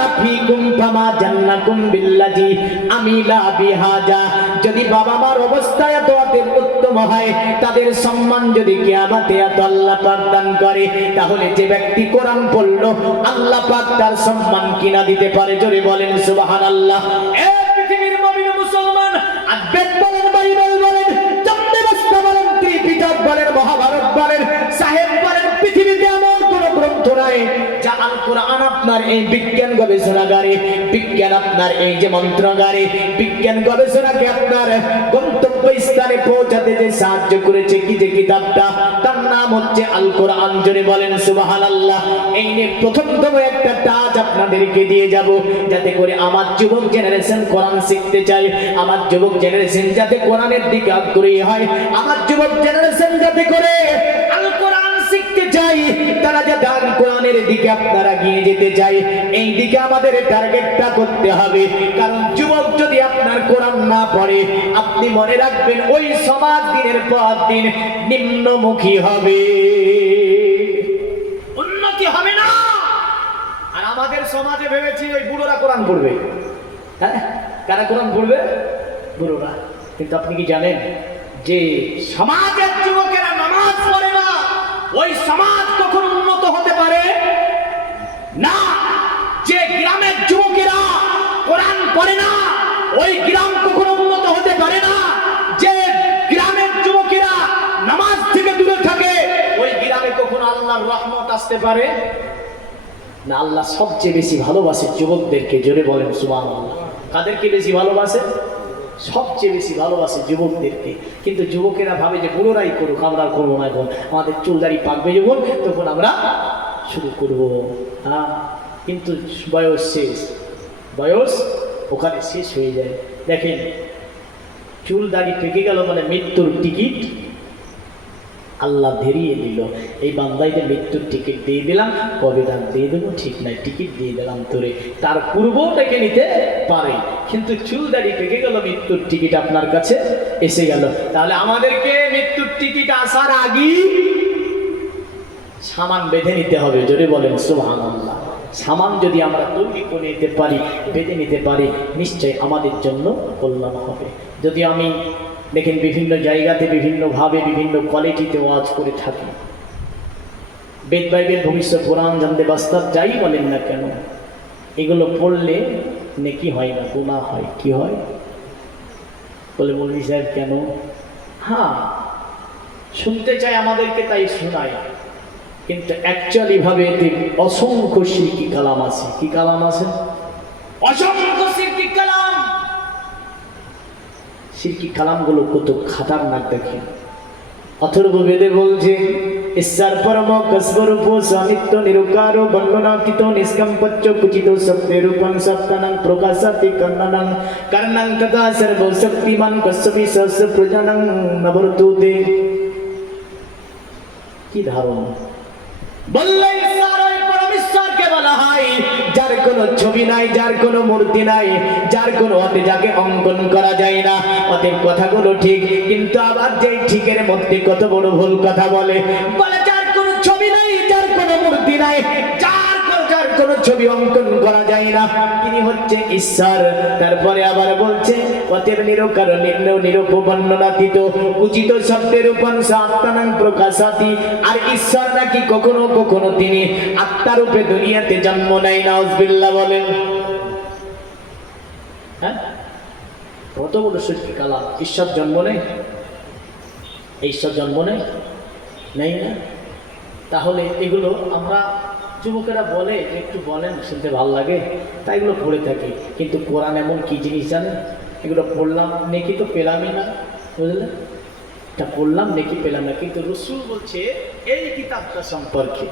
কানা ফিকুম ফামা জান্নাকুম বিল্লাজি আমিলা বিহাজা। যদি বাবা মার অবস্থা এত উত্তম হয়, তাদের সম্মান যদি কিয়ামতে এত আল্লাহ পাক দান করে, তাহলে যে ব্যক্তি কোরআন পড়লো আল্লাহ পাক তার সম্মান কিনা দিতে পারে। জোরে বলেন সুবহানাল্লাহ। এই পৃথিবীর মুমিন মুসলমান, বেদ বলেন, বাইবেল বলেন, চন্দ্রবস্তা বলেন, ত্রিপিটক বলেন, মহাভারত বলেন, সাহেব বলেন, পৃথিবীতে এমন কোন গ্রন্থ নাই যা আল কোরআন আপনার এই বিজ্ঞান গবেষণাগারে, বিজ্ঞান আপনার এই যে মন্ত্রগারে, বিজ্ঞান গবেষণাকে আপনার গন্তব্য স্থানে পৌঁছাতে যে সাহায্য করেছে, কি যে কিতাবটা, তার নাম হচ্ছে আল কোরআন। জোরে বলেন সুবহানাল্লাহ। এই নিয়ে প্রথমতম একটা টাচ আপনাদেরকে দিয়ে যাব, যাতে করে আমার যুবক জেনারেশন কোরআন শিখতে চায়, আমার যুবক জেনারেশন যাতে কোরআনের দিকে আগ্রহী হয়, আমার যুবক জেনারেশন যাতে করে আল কোরআন শিখতে চাই, তারা যাতে আল কোরআনের দিকে আপনারা গিয়ে যেতে চাই, এই দিকে আমাদের টার্গেটটা করতে হবে। কারণ যুবক যদি আপনার কোরআন না পড়ে, আপনি মনে রাখবেন ওই সমাজ দিনের পর দিন নিম্নমুখী হবে, উন্নতি হবে না। আর আমাদের সমাজে ভেবেছি ওই বুড়োরা কোরআন পড়বে। হ্যাঁ, কারা কোরআন পড়বে? বুড়োরা। কিন্তু আপনি কি জানেন যে সমাজের যুবকেরা নামাজ পড়ে না, ওই সমাজ কখনো উন্নত হতে পারে না। যে গ্রামের যুবকেরা কোরআন পড়ে না, ওই গ্রাম কখনো উন্নত হতে পারে না। যে গ্রামের যুবকেরা নামাজ থেকে দূরে থাকে, ওই গ্রামে কখনো আল্লাহর রহমত আসতে পারে না। আল্লাহ সবচেয়ে বেশি ভালোবাসে যুবকদেরকে। জোরে বলেন সুবহানাল্লাহ। কাদেরকে বেশি ভালোবাসে? সবচেয়ে বেশি ভালোবাসে যুবকদেরকে। কিন্তু যুবকেরা ভাবে যে বুড়োরাই করুক, আমরা করবো না, এখন আমাদের চুলদাড়ি পাকবে যখন, তখন আমরা শুরু করবো। হ্যাঁ, কিন্তু বয়স শেষ, বয়স ওখানে শেষ হয়ে যায়। দেখেন, চুলদাড়ি পেকে গেল মানে মৃত্যুর টিকিট আল্লাহ ধরিয়ে দিল। এই বান্দাইকে মৃত্যুর টিকিট দিয়ে দিলাম, কবে তার দিয়ে দেবো ঠিক নাই, টিকিট দিয়ে দিলাম তোরে, তার পূর্বও ডেকে নিতে পারে। কিন্তু চুল দাড়ি পেকে গেল, মৃত্যুর টিকিট আপনার কাছে এসে গেল। তাহলে আমাদেরকে মৃত্যুর টিকিট আসার আগেই সামান বেঁধে নিতে হবে। জোরে বলেন সুবহানাল্লাহ। সামান যদি আমরা তৈরি করে নিতে পারি, বেঁধে নিতে পারি, নিশ্চয় আমাদের জন্য কল্যাণ হবে। যদি আমি দেখেন বিভিন্ন জায়গাতে বিভিন্নভাবে বিভিন্ন কোয়ালিটিতে ওয়াজ করে থাকি, বেদ বাইবেল ভবিষ্যৎ কোরআন জানতে বাস্তব যাই বলেন না কেন, এগুলো পড়লে নেকি হয় না, গুনাহ হয়। কি হয় বলে মৌলভী সাহেব কেন? হ্যাঁ, শুনতে চাই আমাদেরকে, তাই শোনায়। কিন্তু অ্যাকচুয়ালি ভাবে এতে অসংখ্য শিরকি কালাম আছে। কি কালাম আছে? অসংখ্য শিরকি কালাম। শিরকি কালামগুলো কত খাতারনাক দেখেন। অথর্ব বেদে বলছে, ঈশ্বর পরম কসবরূপ স্বামিত্ব নিরুকার বর্ণনাতীত নিষ্কম্পচ্চ কুচিত সত্যরূপং সপ্তানং প্রকাশাতি কর্ণনং কর্ণং তথা সর্বশক্তিমান কশ্যপি সহস্র প্রজনং নবর্তুতে। কি ধারণা বললে ঈশ্বর, ওই পরমেশ্বরকে বলা হয় যার কোনো ছবি নাই, যার কোনো মূর্তি নাই, যার কোনো হাতে যাকে অঙ্কন করা যায় না। অতএব কথাগুলো ঠিক, কিন্তু আবার যে ঠিকের মধ্যে কত বড় ভুল কথা বলে। বলে যার কোনো ছবি নাই, যার কোনো মূর্তি নাই, যার কোনো ছবি অঙ্কন করা যায় না, তিনি হচ্ছে ঈশ্বর। তারপরে আবার বলছে অতএব নিরকার নিরূপ বর্ণনাতীত উচিত শব্দের রূপং আত্মানাং প্রকাশাতি। আর ঈশ্বর নাকি কখনো কখনো তিনি আত্মারূপে দুনিয়াতে জন্ম নেয়। নাউজুবিল্লাহ বলেন। হ্যাঁ, কত বড় শিরকি কালাম। ঈশ্বর জন্ম নেয়? ঈশ্বর জন্ম নেয়? নেই না। তাহলে এগুলো আমরা যুবকেরা বলে, একটু বলেন, শুনতে ভালো লাগে, তাই এগুলো পড়ে থাকি। কিন্তু কোরআন এমন কি জিনিস জানেন? এগুলো পড়লাম, নেকি তো পেলামই না, বুঝলেন? এটা পড়লাম, নেকি পেলাম না। কিন্তু রাসূল বলছে এই কিতাবটা সম্পর্কে,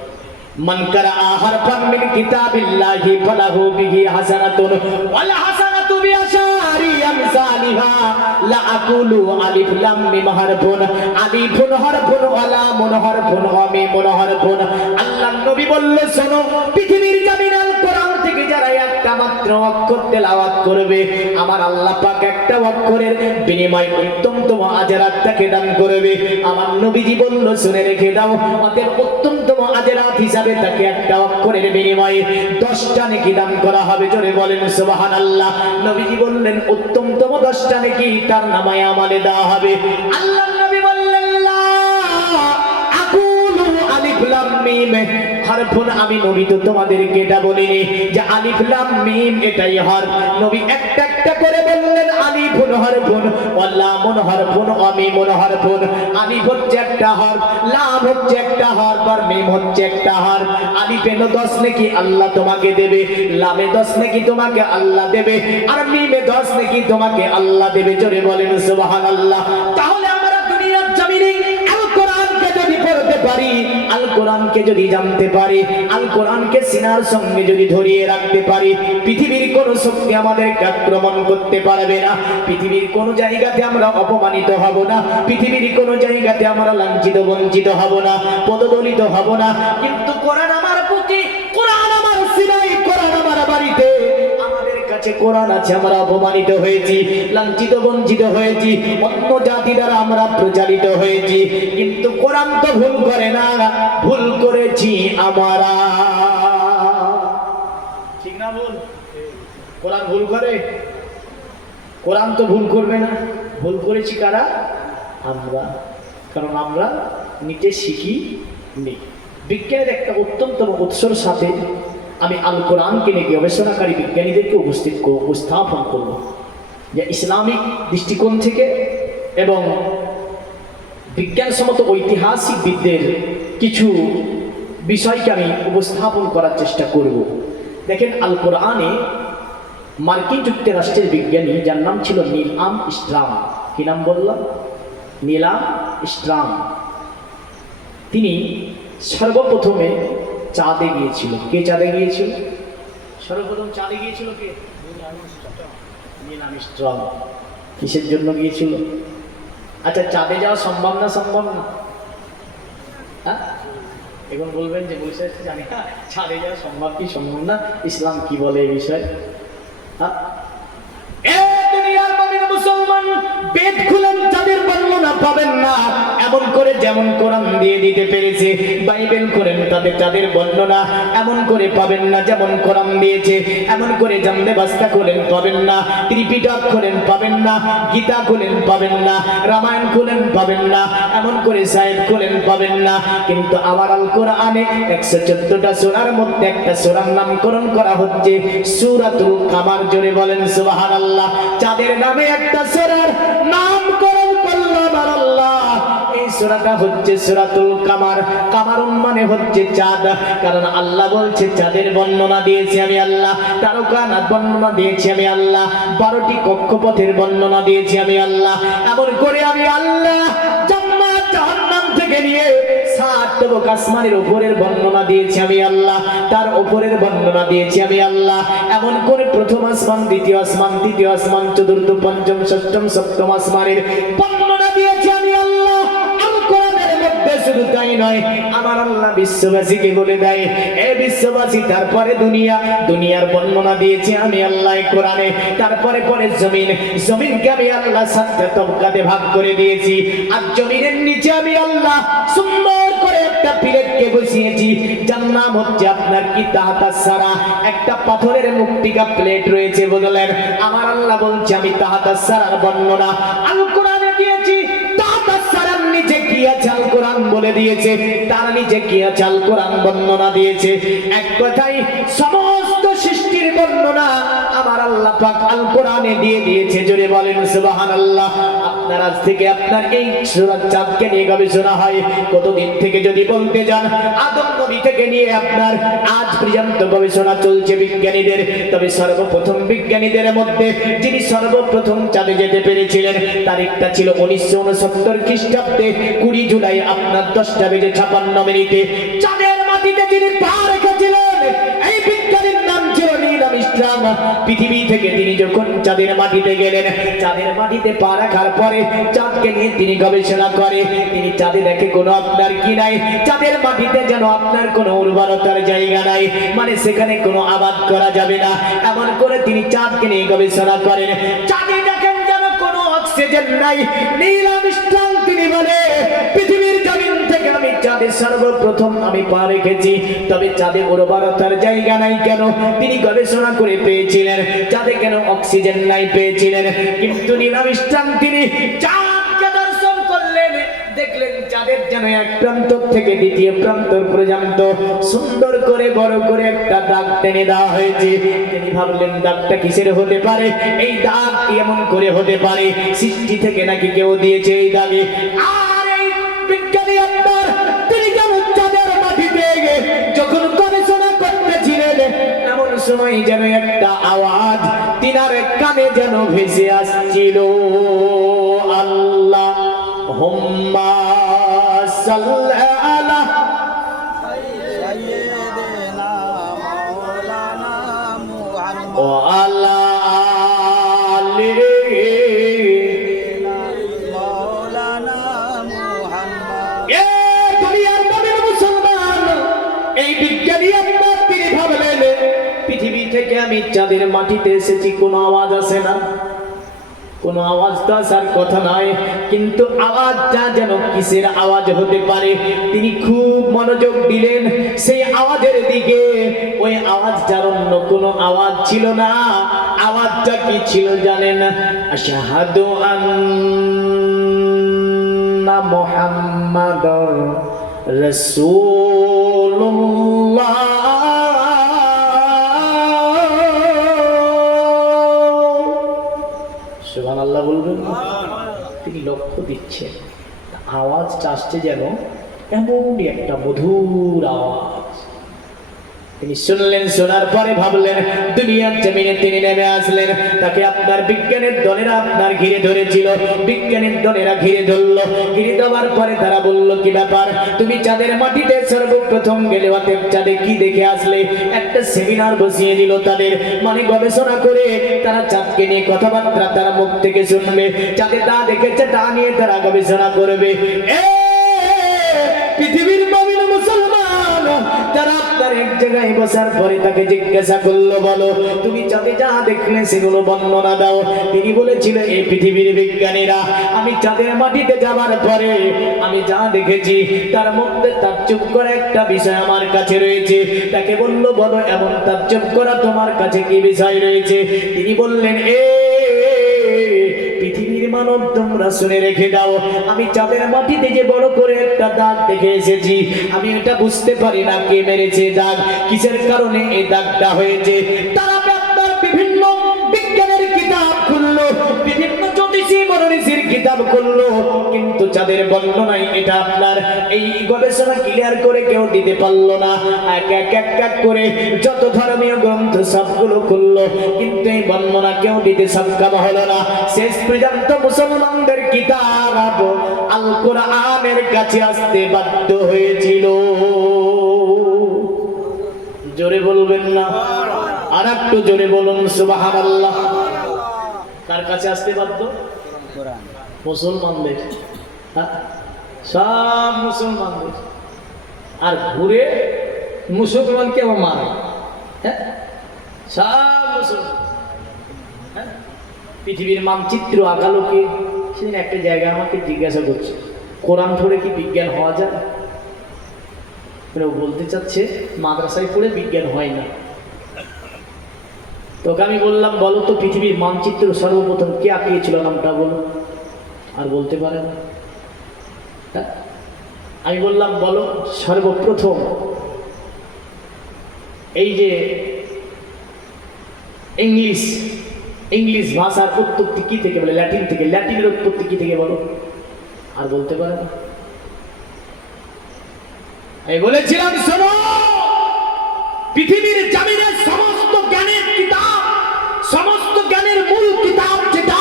মান কারা হারফান মিন কিতাবিল্লাহি ফালাহু বিহি হাসানাতুন ওয়াল হাসানাতু বিআশারি আমসালিহা লা আকুলু আলিফ লাম মিম হারফুন আলিফুন হারফুন ওয়া লামুন হারফুন ওয়া মিমুন হারফুন। আল্লাহর নবী বললেন, শোনো, পৃথিবীর জমিনে আল কোরআন থেকে যারা একটা মাত্র মাত্র অক্ষর তেলাওয়াত করবে, আমার আল্লাহ পাক একটা অক্ষরের বিনিময়ে উত্তমতম আজরাতটাকে দান করবে। আমার নবীজি বলল, শুনে রেখে দাও, অতএব উত্তমতম আজরাত হিসাবে তাকে একটা অক্ষরের বিনিময়ে 10টা নেকি দান করা হবে। জোরে বলেন সুবহানাল্লাহ। নবীজি বললেন উত্তমতম 10টা নেকি তার নামায়ে আমলে দেওয়া হবে। আল্লাহ নবী বললেন লা আকুলু আলিফ লাম মিম হরফুন, আমি নবী তো তোমাদেরকে এটা বলিনি যে আলিফ লাম মিম এটাই হরফ। নবী একটা একটা করে বললেন আলিফুন হরফুন ওয়া লামুন হরফুন ওয়া মিমুন হরফুন। আলিফ হচ্ছে একটা হরফ, লাম হচ্ছে একটা হরফ, আর মিম হচ্ছে একটা হরফ। আলিফে 10 নেকি আল্লাহ তোমাকে দেবে, লামে 10 নেকি তোমাকে আল্লাহ দেবে, আর মিমে 10 নেকি তোমাকে আল্লাহ দেবে। জোরে বলেন সুবহানাল্লাহ। তাহলে আমরা দুনিয়ার জমিনে আল কোরআনকে যদি পড়তে পারি, আল কোরআনকে যদি জানতে পারি, আল কোরআনকে সিনার সঙ্গে যদি ধরিয়ে রাখতে পারি, পৃথিবীর কোন শক্তি আমাদেরকে আক্রমণ করতে পারবে না। পৃথিবীর কোন জায়গাতে আমরা অপমানিত হব না, পৃথিবীর কোন জায়গাতে আমরা লাঞ্ছিত বঞ্চিত হব না, পদদলিত হব না। কিন্তু কোরআন আমার বুকে, কোরআন আমার সিনায়, কোরআন আমার বাড়িতে, আমাদের কাছে কোরআন আছে, আমরা অপমানিত হয়েছি, লাঞ্ছিত বঞ্চিত হয়েছি, অন্য জাতি দ্বারা আমরা প্রচারিত হয়েছি, কিন্তু কোরআন তো ভুল করে না, ভুল করেছি আমরা। ঠিক না ভুল? কোরআন ভুল করে? কোরআন তো ভুল করবে না। ভুল করেছি কারা? আমরা। কারণ আমরা নিতে শিখি নেই। বিজ্ঞানের একটা অত্যন্তম উৎসর সাথে আমি আল কোরআনকে নিয়ে গবেষণাকারী বিজ্ঞানীদেরকে উপস্থাপন করব, যে ইসলামিক দৃষ্টিকোণ থেকে এবং বিজ্ঞানসম্মত ঐতিহাসিকবিদদের কিছু বিষয়কে আমি উপস্থাপন করার চেষ্টা করব। দেখেন, আল কোরআনে মার্কিন যুক্তরাষ্ট্রের বিজ্ঞানী, যার নাম ছিল নীল আর্মস্ট্রং, কি নাম বললাম? Neil Armstrong. তিনি সর্বপ্রথমে চাঁদে গিয়েছিল। কে চাঁদে গিয়েছিল? সর্বপ্রথম চাঁদে গিয়েছিল কে? Neil Armstrong. কিসের জন্য গিয়েছিল? আচ্ছা, চাঁদে যাওয়া সম্ভব না? সম্ভব না? হ্যাঁ, এখন বলবেন যে বলছে জানি না চাঁদে যাওয়া সম্ভব কি সম্ভব না, ইসলাম কি বলে এই বিষয়ে? হ্যাঁ, দুনিয়ার মুমিন মুসলমান পেট খুলেন চাঁদের বর্ণনা পাবেন না। এমন করে যেমন কোরআন দিয়ে দিতে পেরেছে, বাইবেল করেন তাদের চাঁদের বর্ণনা এমন করে পাবেন না যেমন কোরআন দিয়েছে। এমন করে জানতে বাস্তা করেন পাবেন না, ত্রিপিটক করেন পাবেন না, গীতা করেন পাবেন না, রামায়ণ করেন পাবেন না, এমন করে সাহেব করেন পাবেন না। কিন্তু আমার আল কোরআনে 114টা সূরার মধ্যে একটা সূরার নামকরণ করা হচ্ছে সূরাতুল কামার। জোরে বলেন সুবহানাল্লাহ। চাঁদের নামে একটা সূরার নামকরণ করলো আমার আল্লাহ। এই সূরাটা হচ্ছে সূরাতুল কামার। কামারুন মানে হচ্ছে চাঁদ। কারণ আল্লাহ বলছে চাঁদের বর্ণনা দিয়েছি আমি আল্লাহ, তারকানার বর্ণনা দিয়েছি আমি আল্লাহ, 12টি কক্ষপথের বর্ণনা দিয়েছি আমি আল্লাহ। এমন করে আমি আল্লাহ জান্নাত জাহান্নাম থেকে নিয়ে 7 তবক আসমানের উপরের বর্ণনা দিয়েছি আমি আল্লাহ, তার উপরের বর্ণনা দিয়েছি আমি আল্লাহ। এমন করে প্রথম আসমান, দ্বিতীয় আসমান, তৃতীয় আসমান, চতুর্থ, পঞ্চম, ষষ্ঠম, সপ্তম আসমানের বর্ণনা দিয়েছি আমি আল্লাহ। আল কোরআনের মধ্যে শুধু তাই নয়, আমার আল্লাহ বিশ্ববাসীকে বলে দেয়, এ বিশ্ববাসী, তারপরে দুনিয়ার বর্ণনা দিয়েছি আমি আল্লাহ কোরআনে। তারপরে পরে জমিনকে আমি আল্লাহ 7টা তবকাতে ভাগ করে দিয়েছি। আর জমিনের নিচে আমি আল্লাহ সুন্দর করে একটা প্লেটকে বসিয়েছি, যার নাম হচ্ছে আপনার কি তাহাতা সারা। একটা পাথরের মুক্তিকা প্লেট রয়েছে বদলের। আমার আল্লাহ বলছে আমি তাহাতা সারার বর্ণনা আল কোরআনে দিয়েছি। তাহাতা সারার নিচে কি আছে আল কোরআন বলে দিয়েছে, তার নিচে কি আছে আল কোরআন বর্ণনা দিয়েছে। এক কথাই সমস্ত সৃষ্টির বর্ণনা আমার আল্লাহ পাক আল কোরআনে দিয়ে দিয়েছে। জোরে বলেন সুবহানাল্লাহ। আপনার আজ থেকে আপনার এই সূরা চাঁদকে নিয়ে গবেষণা হয় কতদিন থেকে যদি বলতে যান, আদম নবী থেকে নিয়ে আপনার আজ পর্যন্ত গবেষণা চলছে বিজ্ঞানীদের। তবে সর্বপ্রথম বিজ্ঞানীদের মধ্যে যিনি সর্বপ্রথম চাঁদে যেতে পেরেছিলেন, তারিখটা ছিল 1969 খ্রিস্টাব্দে 20 জুলাই আপনার 10:56 চাঁদের মাটিতে যিনি পা রেখেছিলেন, এই বিজ্ঞানীর নাম ছিল নীল আর্মস্ট্রং। পৃথিবী থেকে তিনি যখন চাঁদের মাটিতে গেলেন, চাঁদের মাটিতে পা রাখার পরে চাঁদকে নিয়ে তিনি গবেষণা করে। তিনি চাঁদে দেখে কোনো আপনার কি নাই, চাঁদের মাটিতে যেন আপনার কোনো উর্বরতার জায়গা নাই, মানে সেখানে কোনো আবাদ করা যাবে না। এমন করে তিনি চাঁদকে নিয়ে গবেষণা করেন। চাঁদে দেখেন যেন কোনো অক্সিজেন নাই। নীল আর্মস্ট্রং তিনি বলে, পৃথিবীর জমিন থেকে আমি চাঁদে সর্বপ্রথম আমি পা রেখেছি, তবে চাঁদে উর্বরতার জায়গা নাই কেন? তিনি গবেষণা করে পেয়েছিলেন চাঁদে কেন অক্সিজেন নাই পেয়েছিলেন। কিন্তু নীল আর্মস্ট্রং তিনি চাঁদকে দর্শন করলেন, দেখলেন চাঁদের যেন এক প্রান্ত থেকে দ্বিতীয় প্রান্ত পর্যন্ত সুন্দর করে বড় করে একটা দাগ টেনে দেওয়া হয়েছে। তিনি ভাবলেন দাগটা কিসের হতে পারে? এই দাগ এমন করে হতে পারে সৃষ্টি থেকে নাকি কেউ দিয়েছে এই দাগে। আর এই বিজ্ঞানী আপনার তিনি কেন চাঁদের মাটিতে যখন গবেষণা করতেছিলেন, এমন সময় যেন একটা আওয়াজ তিনার কানে যেন ভেসে আসছিল, আল্লাহ হুম্মা সাল্লি আলা সাইয়্যিদিনা মাওলানা মুহাম্মদ ওয়া আলা আলি মাওলানা মুহাম্মদ। এ দুনিয়ার মুমিন মুসলমান, এই বিজ্ঞানী আপনার তিনি ভাবলেন পৃথিবী থেকে আমি চাঁদের মাটিতে এসেছি, কোনো আওয়াজ আসে না, কোনো আওয়াজ তো আসার কথা নয়, কিন্তু আওয়াজটা যেন কিসের আওয়াজ হতে পারে। তিনি খুব মনোযোগ দিলেন সেই আওয়াজের দিকে। ওই আওয়াজটার অন্য কোনো আওয়াজ ছিল না। আওয়াজটা কি ছিল জানেন? আশহাদু আন্না মুহাম্মাদুর রাসূলুল্লাহ। সুবহানাল্লাহ বলবেন। তিনি লক্ষ্য দিচ্ছেন আওয়াজটা আসছে যেন এমনই একটা মধুর আওয়াজ। তিনি শুনলেন, শোনার পরে ভাবলেন দুনিয়ার জমিনে তিনি নেমে আসলেন। তাকে আপনার বিজ্ঞানের দলেরা আপনার ঘিরে ধরেছিল, বিজ্ঞানের দলেরা ঘিরে ধরলো। ঘিরে দেওয়ার পরে তারা বলল, কি ব্যাপার, তুমি চাঁদের মাটিতে সর্বপ্রথম গেলে, অতএব চাঁদে কি দেখে আসলে? একটা সেমিনার বসিয়ে দিল তাদের, মানে গবেষণা করে তারা চাঁদকে নিয়ে কথাবার্তা তারা মুখ থেকে শুনবে। চাঁদে তা দেখেছে তা নিয়ে তারা গবেষণা করবে। পৃথিবীর মুমিন মুসলমান তারা আপনার এক জায়গায় বসার পরে তাকে জিজ্ঞাসা করলো, বলো তুমি চাঁদে যা দেখলে সেগুলো বর্ণনা দাও। তিনি বলেছিল, এই পৃথিবীর বিজ্ঞানীরা আমি চাঁদের মাটিতে যাবার পরে আমি যা দেখেছি তার মধ্যে তাজ্জব করা একটা বিষয় আমার কাছে রয়েছে। তাকে বললো, বলো এমন তাজ্জব করা তোমার কাছে কি বিষয় রয়েছে? তিনি বললেন, পৃথিবীর মানব তোমরা শুনে রেখে দাও, আমি চাঁদের মাটিতে যে বড় করে একটা দাগ দেখে এসেছি, আমি এটা বুঝতে পারি না কে মেরেছে দাগ, কিসের কারণে এই দাগটা হয়েছে। তারা আপনার বিভিন্ন বিজ্ঞানের কিতাব খুললো, বিভিন্ন জ্যোতিষী মনীষীর কিতাব খুললো, কিন্তু চাঁদের বর্ণনায় এটা আপনার এই গবেষণা ক্লিয়ার করে কেউ দিতে পারলো না। এক এক এক এক করে যত ধর্মীয় গ্রন্থ সবগুলো খুললো, কিন্তু এই বর্ণনা কেউ দিতে সক্ষম হলো না। শেষ পর্যন্ত মুসলমানদের কিতাব আল কোরআনের কাছে আসতে বাধ্য হয়েছিল। জোরে বলবেন না? আর একটু জোরে বলুন সুবহানাল্লাহ। কার কাছে আসতে বাধ্য? মুসলমানদের। সব মুসলমানদের। আর ঘুরে মুসলমানকে আবার মারে। হ্যাঁ, সব মুসলমান। পৃথিবীর মানচিত্র আঁকালোকে সেদিন একটা জায়গায় আমাকে জিজ্ঞাসা করছে, কোরআন পড়ে কি বিজ্ঞান হওয়া যায়? বলতে চাচ্ছে মাদ্রাসায় পড়ে বিজ্ঞান হয় না। তোকে আমি বললাম, বলো তো পৃথিবীর মানচিত্র সর্বপ্রথম কে আঁকিয়েছিল, নামটা বলো। আর বলতে পারে না। আমি বললাম, বলো সর্বপ্রথম এই যে ইংলিশ ভাষার উৎপত্তি কি থেকে বলে? ল্যাটিন থেকে। ল্যাটিনের উৎপত্তি কি থেকে বলো? আর বলতে পারে না। আমি বলেছিলাম, শোনো, পৃথিবীর জমিনের সমস্ত জ্ঞানের কিতাব, সমস্ত জ্ঞানের মূল কিতাব যেটা,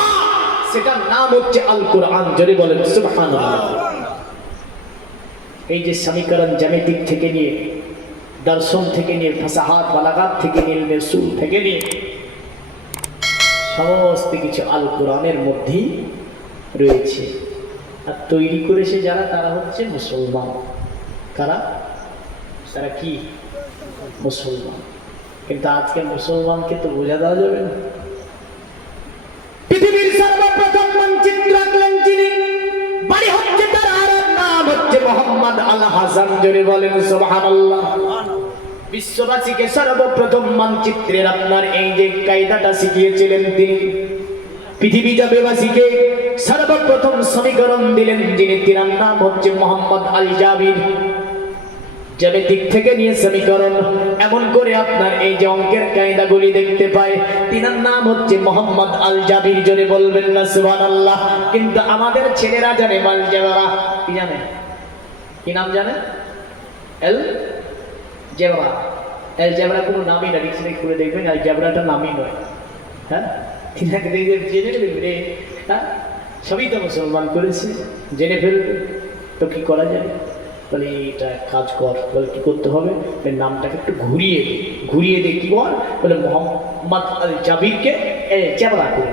সেটার নাম হচ্ছে আল কোরআন। জোরে বলেন সুবহানাল্লাহ। এই যে সমীকরণ জ্যামিতিক থেকে নিয়ে, দর্শন থেকে নিয়ে, ফাসাহাত বালাগাত থেকে নিয়ে, ইলমে উসুল থেকে নিয়ে সমস্ত কিছু আল কোরআনের মধ্যেই রয়েছে। আর তৈরি করেছে যারা, তারা হচ্ছে মুসলমান। কারা? তারা কি? মুসলমান। কিন্তু আজকে মুসলমানকে তো বোঝা দেওয়া যাবে না। পৃথিবীর সর্বপ্রথম মানচিত্র আঁকলেন যিনি, বাড়ি হচ্ছে তার, আর নাম হচ্ছে মোহাম্মদ আল হাসান। জোরে বলেন সুবহানাল্লাহ। বিশ্ববাসীকে সর্বপ্রথম মানচিত্রের আপনার এই যে কায়দাটা শিখিয়েছিলেন তিনি। পৃথিবী যাবেবাসীকে সর্বপ্রথম সমীকরণ দিলেন যিনি, তিনার নাম হচ্ছে মোহাম্মদ আল জাবির। জ্যামিতিক থেকে নিয়ে সমীকরণ এমন করে আপনার এই যে অঙ্কের কায়দাগুলি দেখতে পায়, তিনার নাম হচ্ছে মোহাম্মদ আল জাবির। জোরে বলবেন না সুবহানাল্লাহ। কিন্তু আমাদের ছেলেরা জানে মাল জাবরা। কি জানে? কি নাম জানে? এল জেবরা। এল জেবরা কোনো নামই না, ডিকশনারি খুলে দেখবেন এল জেবরাটা নামই নয়। হ্যাঁ, তিনাকে দেখে জেনে নেবেন রে। হ্যাঁ, সবই তো মুসলমান করেছে, জেনে ফেলবে তো কি করা যায়? বলে এটা কাজ কর। বলে কি করতে হবে? নামটাকে একটু ঘুরিয়ে দে। ঘুরিয়ে দে কি বল? বলে মোহাম্মদ আল জাবিরকে জেবরা করে।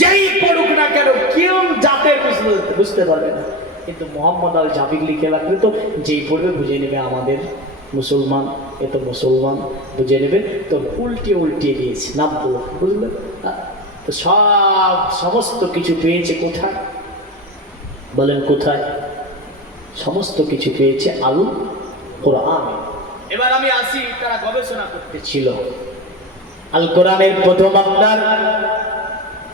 যেই পড়ুক না কেন কেউ জাতের বুঝতে পারবে না, কিন্তু মোহাম্মদ আল জাবির লিখে রাখলে তো যেই পড়বে বুঝে নেবে আমাদের মুসলমান, এ তো মুসলমান বুঝে নেবে। তো উল্টিয়ে দিয়েছে নামগুলো, বুঝলেন? তো সমস্ত কিছু পেয়েছে কোথায়? বলেন কোথায়? সমস্ত কিছু পেয়েছে আল কোরআন। এবার আমি আসি, তারা গবেষণা করতেছিল আল কোরআনের প্রথম আপনার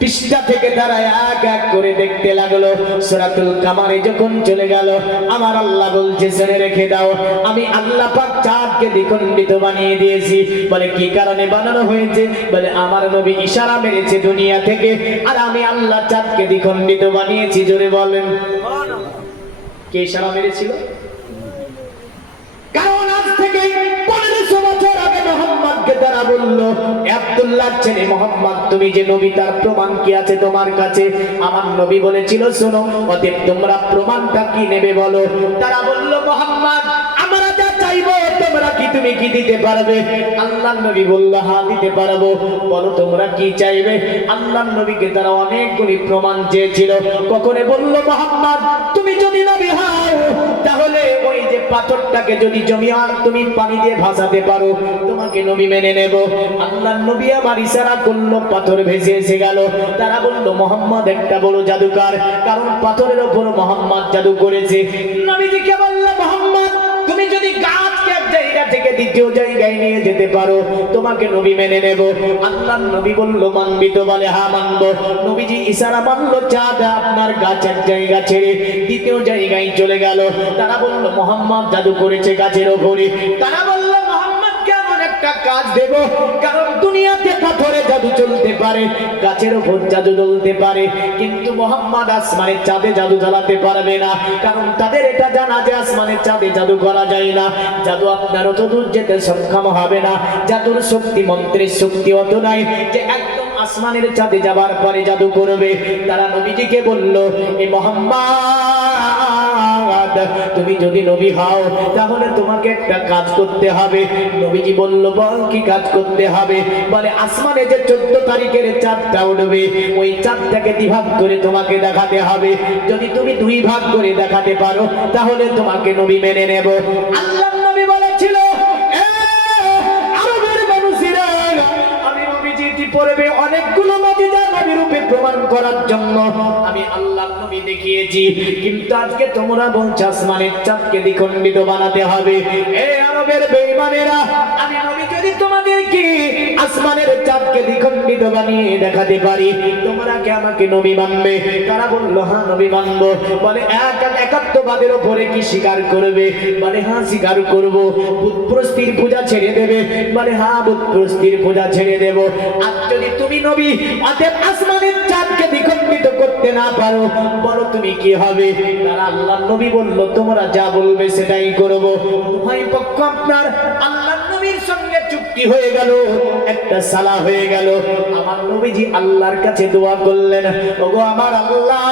পৃষ্ঠা থেকে তারা এক এক করে দেখতে লাগলো। সূরাতুল কামারে যখন চলে গেল, আমার আল্লাহ বলছে শুনে রেখে দাও, আমি আল্লাহ পাক চাঁদকে দ্বিখণ্ডিত বানিয়ে দিয়েছি। বলে কি কারণে বানানো হয়েছে? বলে আমার নবী ইশারা মেরেছে দুনিয়া থেকে, আর আমি আল্লাহ চাঁদকে দ্বিখণ্ডিত বানিয়েছি। জোরে বলেন। কে ইশারা মেরেছিল? কারণ আজ থেকে 1500 বছর আগে মোহাম্মদকে তারা বলল, আব্দুল্লাহ ছেলে মোহাম্মদ, তুমি যে নবী তার প্রমাণ কি আছে তোমার কাছে? আমার নবী বলেছিল শোনো, অতএব তোমরা প্রমাণটা কি নেবে বলো। তারা বলল মোহাম্মদ আমরা যা চাইবো তোমরা কি তুমি কি দিতে পারবে? আল্লাহর নবী বলল হ্যাঁ দিতে পারবো। বলো তোমরা কি চাইবে? আল্লাহর নবীকে তারা অনেকগুলি প্রমাণ চেয়েছিল। কখনো বলল মোহাম্মদ তুমি যদি নবী হও তাহলে ওই যে পাথরটাকে যদি তুমি পানি দিয়ে ভাসাতে পারো তোমাকে নবী মেনে নেব। আল্লাহর নবী আবার ইশারা করলো, পাথর ভেসে এসে গেল। তারা বলল মোহাম্মদ একটা বড় জাদুকর, কারণ পাথরের উপর মোহাম্মদ জাদু করেছে। নবীজিকে বলল মোহাম্মদ তুমি যদি গাছকে এক জায়গা থেকে দ্বিতীয় জায়গায় নিয়ে যেতে পারো তোমাকে নবী মেনে নেব। আল্লাহর নবী বলল মানবি তো? বলে হ্যাঁ মানব। নবীজি ইশারা মানলো, চাঁদ আপনার গাছ এক জায়গা ছেড়ে দ্বিতীয় জায়গায় চলে গেল। তারা বলল মোহাম্মদ জাদু করেছে গাছের ওপরে। তারা বলল মোহাম্মদকে এমন একটা কাজ দেব, কারণ দুনিয়াতে পাথরে জাদু চলতে পারে, গাছের ওপর জাদু চলতে পারে, কিন্তু মোহাম্মদ আসমানের চাঁদে জাদু চালাতে পারবে না। কারণ তাদের এটা জানা যে আসমানের চাঁদে জাদু করা যায় না, জাদু আপনার অত দূর যেতে সক্ষম হবে না। জাদুর শক্তি, মন্ত্রের শক্তি অত নাই যে একদম আসমানের চাঁদে যাবার পরে জাদু করবে। তারা নবীজিকে বলল এই মোহাম্মদ তুমি যদি নবী হও তাহলে তোমাকে একটা কাজ করতে হবে। নবীজি বলল বল কি কাজ করতে হবে? বলে আসমানে যে 14 তারিখের চাঁদটা উঠবে ওই চাঁদটাকে দ্বিভাগ করে তোমাকে দেখাতে হবে। যদি তুমি 2 ভাগ করে দেখাতে পারো তাহলে তোমাকে নবী মেনে নেব। আল্লাহর নবী বলেছিল আরবের মানুষেরা আমি নবীজি পড়বে অনেকগুলো মুজিজা নবী রূপে প্রমাণ করার জন্য আমি আল্লাহর নবী দেখিয়েছি, কিন্তু আজকে তোমরা বলছো আসমানের চাঁদকে দ্বিখণ্ডিত বানাতে হবে। এই আরবের বেঈমানেরা, আমি নবী যদি তোমাদেরকে আসমানের চাঁদকে দ্বিখণ্ডিত বানিয়ে দেখাতে পারি তোমরা কি আমাকে নবী মানবে? তারা বলল হ্যাঁ নবী মানব। বলে একাত্মবাদের উপরে কি স্বীকার করবে? বলে হ্যাঁ স্বীকার করব। বুতপ্রস্তির পূজা ছেড়ে দেবে? বলে হ্যাঁ বুতপ্রস্তির পূজা ছেড়ে দেব। আর যদি তুমি নবী অতএব আসমানের চাঁদকে দ্বিখণ্ডিত করতে না পারো বলো তুমি কি হবে? তারা আল্লাহর নবী বলল তোমরা যা বলবে সেটাই করব। উভয় পক্ষ আপনার আল্লাহর নবীর সঙ্গে চুক্তি হয়ে গেল, একটা সালা হয়ে গেল। আমার নবীজি আল্লাহর কাছে দোয়া করলেন, ওগো আমার আল্লাহ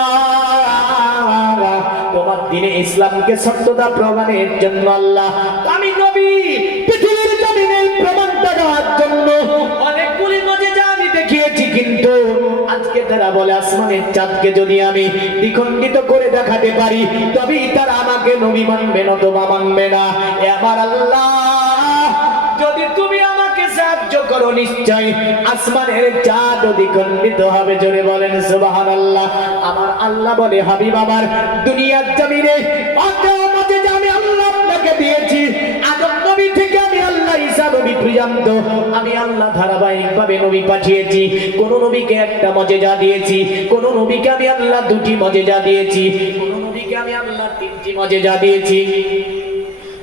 তোমার দ্বীনে ইসলামকে সত্যতা প্রমাণের জন্য আল্লাহ আমি নবী পৃথিবীর জমিনে প্রমাণটা দেওয়ার জন্য অনেকগুলি মুজিজা আমি দেখিয়ে বলে আসমানের চাঁদকে যদি আমি দ্বিখণ্ডিত করে দেখাতে পারি তবেই তারা আমাকে নবী মানবে, নতুবা মানবে না। এ আমার আল্লাহ, যদি তুমি আমাকে সাহায্য করো নিশ্চয় আসমানের চাঁদ দ্বিখণ্ডিত হবে। জোরে বলেন সুবহানাল্লাহ। আমার আল্লাহ বলে, হাবিব আমার, দুনিয়ার জমিনে অত মুজিজা আমি আল্লাহ আপনাকে দিয়েছি। আদম নবী থেকে আমি আল্লাহ ঈসা নবী পর্যন্ত আমি আল্লাহ ধারাবাহিকভাবে নবী পাঠিয়েছি। কোন নবীকে একটা মুজিজা দিয়েছি, কোন নবীকে আমি আল্লাহ দুটি মুজিজা দিয়েছি, কোন নবীকে আমি আল্লাহ তিনটি মুজিজা দিয়েছি,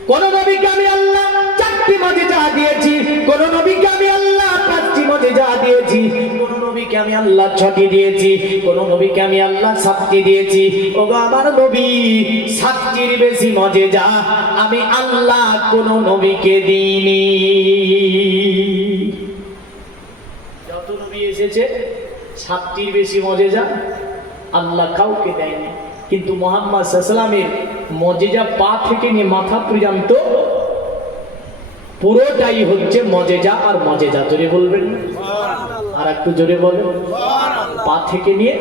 কোন নবীকে আমি আল্লাহ চারটি মুজিজা দিয়েছি, কোন নবীকে আমি আল্লাহ পাঁচটি মুজিজা দিয়েছি, কোন নবীকে আমি আল্লাহ ছটি দিয়েছি, কোন নবীকে আমি আল্লাহ সাতটি দিয়েছি। ওগো আমার নবী, সাতটির বেশি মুজিজা আমি আল্লাহ কোন নবীকে দিইনি। যত নবী এসেছে সাতটির বেশি মুজিজা আল্লাহ কাউকে দেয়নি। কিন্তু মুহাম্মদ সাল্লাল্লাহু আলাইহি ওয়াসাল্লামের মুজিজা পা থেকে নিয়ে মাথা পর্যন্ত পুরোটাই হচ্ছে মুজিজা আর মুজিজা। জোরে বলবেন আর একটু জোরে বলেন। পা থেকে নিয়ে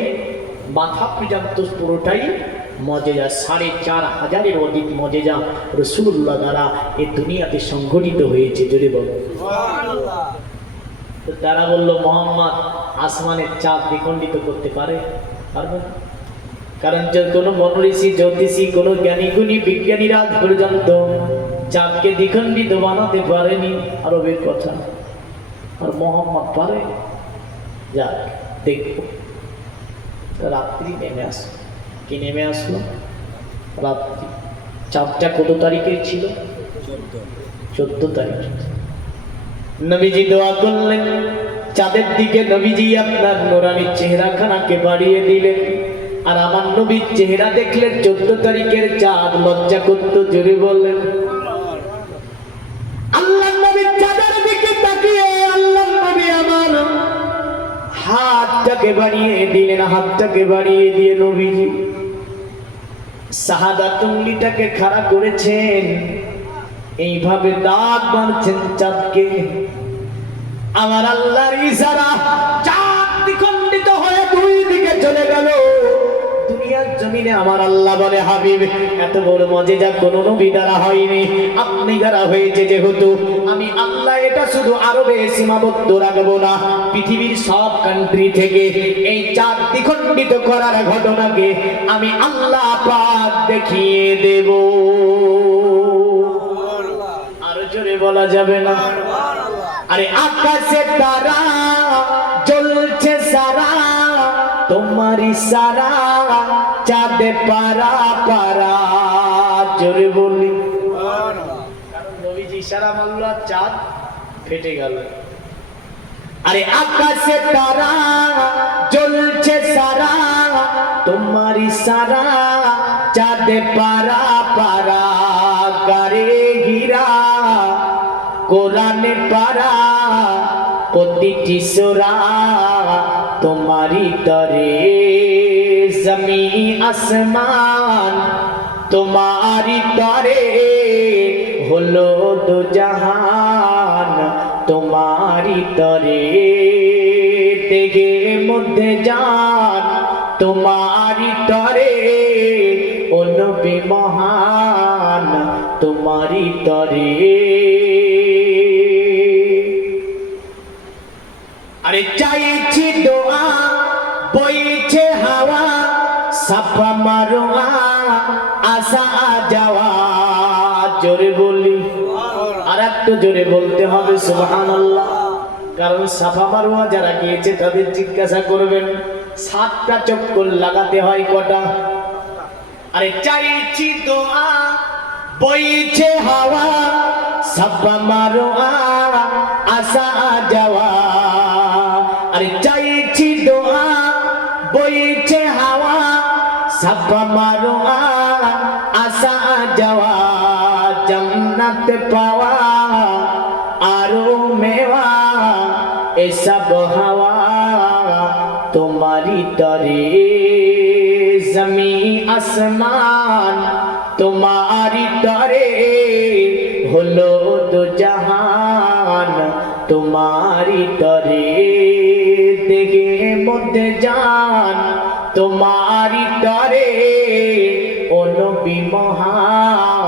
মাথা পর্যন্ত পুরোটাই মুজিজা। ৪৫০০০-এর অধিক মুজিজা রাসূলুল্লাহ দ্বারা এই দুনিয়াতে সংঘটিত হয়েছে। জোরে বলেন সুবহানাল্লাহ। তো তারা বলল, মুহাম্মদ আসমানের চাঁদ দ্বিখণ্ডিত করতে পারবে না। কারণ কোনো মনীষী, জ্যোতিষী, কোনো জ্ঞানী গুণী বিজ্ঞানীরা আজ পর্যন্ত চাঁদকে দ্বিখণ্ডিত বানাতে পারেনি। আরবের কথা, আর মুহাম্মদ পারে। যাক দেখবো। রাত্রি নেমে আসলো। কি নেমে আসলো? রাত্রি। চাঁদটা কত তারিখের ছিল? 14 তারিখ। নবীজি দোয়া করলেন চাঁদের দিকে। নবীজি আপনার নূরানি চেহারাখানাকে বাড়িয়ে দিলেন। আর আমার নবীর চেহারা দেখলেন 14 তারিখের চাঁদ লজ্জা করত। জোরে বললেন আল্লাহ নবীর চাঁদের দিকে তাকিয়ে আল্লাহ নবী আমার হাতটাকে বাড়িয়ে দিলেন। হাতটাকে বাড়িয়ে দিয়ে নবীজি শাহাদাত উঙ্গলিটাকে খাড়া করেছেন, এইভাবে দাঁত মারছেন চাঁদকে। আমার আল্লাহর ইশারা চাঁদ দ্বিখণ্ডিত হয়ে দুই দিকে চলে গেল। দুনিয়ার জমিনে আমার আল্লাহ বলে, হাবিব, এত বড় মুজিজা কোন নবী দ্বারা হয়নি, আপনি দ্বারা হয়েছে। যেহেতু আমি আল্লাহ এটা শুধু আরবে সীমাবদ্ধ রাখবো না, পৃথিবীর সব কান্ট্রি থেকে এই চাঁদ দ্বিখণ্ডিত করার ঘটনাকে আমি আল্লাহ পাক দেখিয়ে দেব। আরো জোরে বলা যাবে না? আরে আকাশে তারা জ্বলছে সারা, তোমারি সারা চাঁদে পারা পারা। জোরে বলি। কারণ নবীজি ইশারা মারল আর চাঁদ ফেটে গেল। আরে আকাশে তারা জ্বলছে সারা, তোমারি সারা চাঁদে পারা পারা। গারে হীরা কোরআনে পারা, প্রতিটি সূরা তোমারি তরে। জমিন আসমান তোমারি তরে, হলো দু জাহান তোমারি তরে। তেগে মধ্যে জান তোমারি তরে, ও নবী মহান তোমারি তরে। আরে চাইছি দোয়া বইছে হাওয়া, সাফা মারোয়া আসা যাওয়া। জোরে বলি। আর একটু জোরে বলতে হবে সুবহানাল্লাহ। কারণ সাফা মারোয়া যারা গিয়েছে তাদের জিজ্ঞাসা করবেন 7টা চক্কর লাগাতে হয় কটা? আরে চাইছি দোয়া বইছে হাওয়া, সাফা মারোয়া আসা যাওয়া। আরে চাইছি দোয়া বইছে হাওয়া, সাফা মারোয়া আসা যাওয়া। জান্নাত পাওয়া আরো মেওয়া, এসব হাওয়া তোমারি তরে। জমিন আসমান তোমারি তরে, হলো দু জাহান তোমারি তরে। তেগে মধ্যে জান তোমারই তরে ও নবী মহান